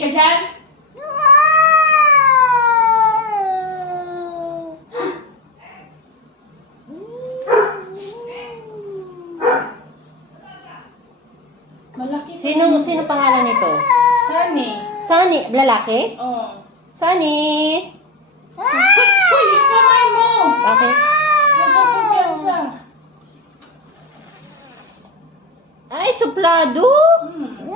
ka dyan? Malaki pa. Sino pangalan nito? Sunny. Sunny, lalaki? Oh. Sunny! Uy, yung kamay mo! Bakit? Huwag kang kumpiyansa. Ay, suplado! Hmm.